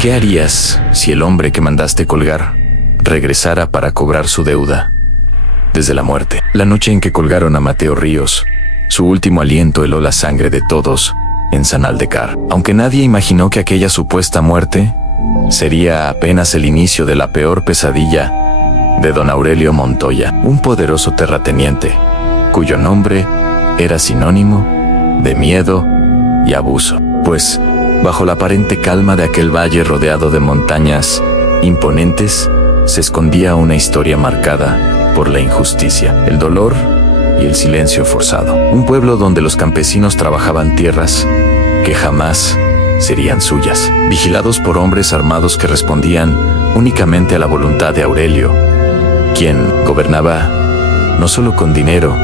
¿Qué harías si el hombre que mandaste colgar regresara para cobrar su deuda desde la muerte? La noche en que colgaron a Mateo Ríos, su último aliento heló la sangre de todos en Sanaldecar. Aunque nadie imaginó que aquella supuesta muerte sería apenas el inicio de la peor pesadilla de don Aurelio Montoya, un poderoso terrateniente cuyo nombre era sinónimo de miedo y abuso. Pues, bajo la aparente calma de aquel valle rodeado de montañas imponentes, se escondía una historia marcada por la injusticia, el dolor y el silencio forzado. Un pueblo donde los campesinos trabajaban tierras que jamás serían suyas, vigilados por hombres armados que respondían únicamente a la voluntad de Aurelio, quien gobernaba no solo con dinero,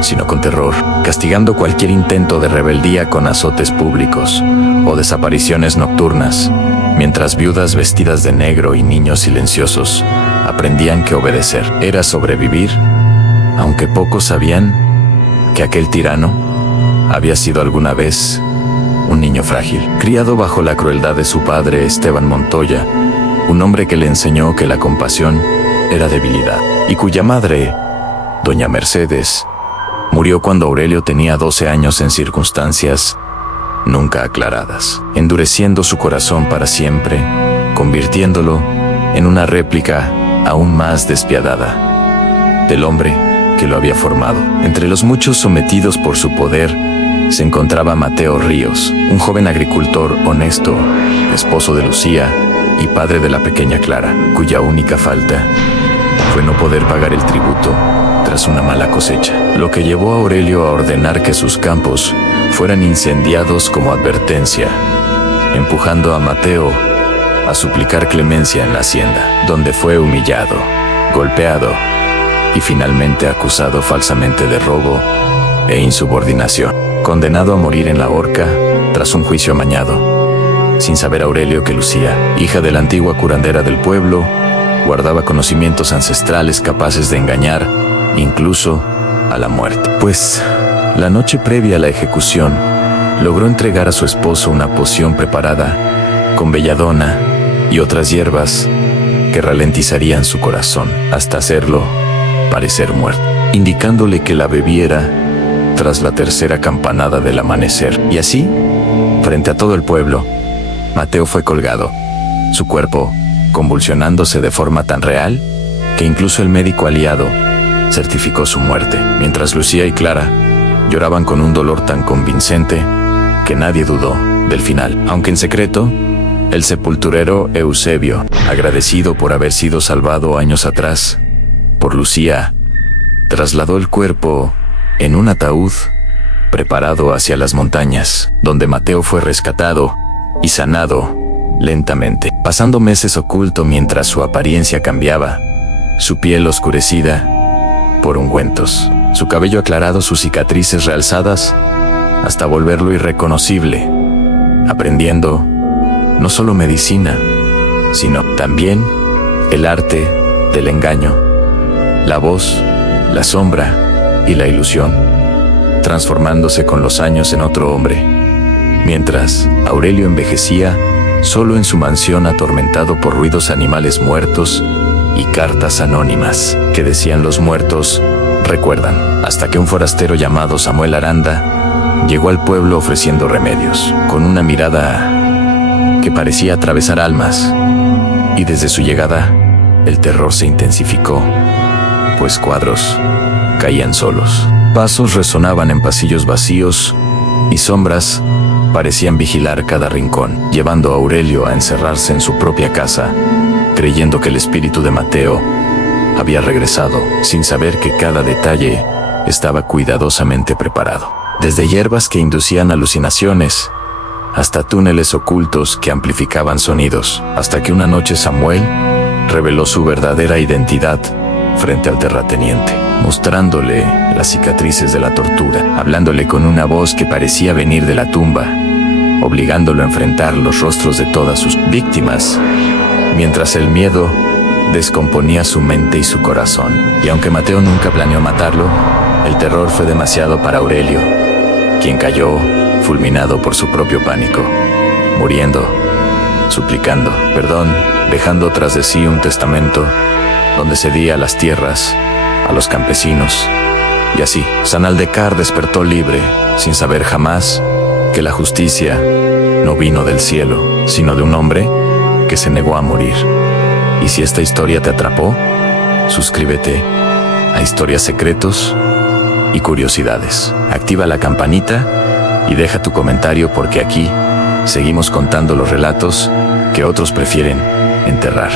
sino con terror, castigando cualquier intento de rebeldía con azotes públicos o desapariciones nocturnas, mientras viudas vestidas de negro y niños silenciosos aprendían que obedecer era sobrevivir, aunque pocos sabían que aquel tirano había sido alguna vez un niño frágil, criado bajo la crueldad de su padre Esteban Montoya, un hombre que le enseñó que la compasión era debilidad, y cuya madre, doña Mercedes, murió cuando Aurelio tenía 12 años en circunstancias nunca aclaradas, endureciendo su corazón para siempre, convirtiéndolo en una réplica aún más despiadada del hombre que lo había formado. Entre los muchos sometidos por su poder se encontraba Mateo Ríos, un joven agricultor honesto, esposo de Lucía y padre de la pequeña Clara, cuya única falta fue no poder pagar el tributo tras una mala cosecha, lo que llevó a Aurelio a ordenar que sus campos fueran incendiados como advertencia, empujando a Mateo a suplicar clemencia en la hacienda, donde fue humillado, golpeado y finalmente acusado falsamente de robo e insubordinación, condenado a morir en la horca tras un juicio amañado, sin saber Aurelio que Lucía, hija de la antigua curandera del pueblo, guardaba conocimientos ancestrales capaces de engañar incluso a la muerte. Pues, la noche previa a la ejecución, logró entregar a su esposo una poción preparada con belladona y otras hierbas que ralentizarían su corazón hasta hacerlo parecer muerto, indicándole que la bebiera tras la tercera campanada del amanecer. Y así, frente a todo el pueblo, Mateo fue colgado, su cuerpo convulsionándose de forma tan real que incluso el médico aliado certificó su muerte, mientras Lucía y Clara lloraban con un dolor tan convincente que nadie dudó del final. Aunque en secreto, el sepulturero Eusebio, agradecido por haber sido salvado años atrás por Lucía, trasladó el cuerpo en un ataúd preparado hacia las montañas, donde Mateo fue rescatado y sanado lentamente, pasando meses oculto mientras su apariencia cambiaba, su piel oscurecida por ungüentos, su cabello aclarado, sus cicatrices realzadas, hasta volverlo irreconocible, aprendiendo no solo medicina, sino también el arte del engaño, la voz, la sombra y la ilusión, transformándose con los años en otro hombre, mientras Aurelio envejecía solo en su mansión, atormentado por ruidos animales muertos y cartas anónimas que decían: los muertos recuerdan, hasta que un forastero llamado Samuel Aranda llegó al pueblo ofreciendo remedios, con una mirada que parecía atravesar almas, y desde su llegada el terror se intensificó, pues cuadros caían solos, pasos resonaban en pasillos vacíos y sombras parecían vigilar cada rincón, llevando a Aurelio a encerrarse en su propia casa, creyendo que el espíritu de Mateo había regresado, sin saber que cada detalle estaba cuidadosamente preparado. Desde hierbas que inducían alucinaciones, hasta túneles ocultos que amplificaban sonidos, hasta que una noche Samuel reveló su verdadera identidad frente al terrateniente, mostrándole las cicatrices de la tortura, hablándole con una voz que parecía venir de la tumba, obligándolo a enfrentar los rostros de todas sus víctimas, mientras el miedo descomponía su mente y su corazón. Y aunque Mateo nunca planeó matarlo, el terror fue demasiado para Aurelio, quien cayó fulminado por su propio pánico, muriendo suplicando perdón, dejando tras de sí un testamento donde cedía las tierras a los campesinos. Y así, Sanaldekar despertó libre, sin saber jamás que la justicia no vino del cielo, sino de un hombre que se negó a morir. Y si esta historia te atrapó, suscríbete a Historias Secretos y Curiosidades. Activa la campanita y deja tu comentario porque aquí seguimos contando los relatos que otros prefieren enterrar.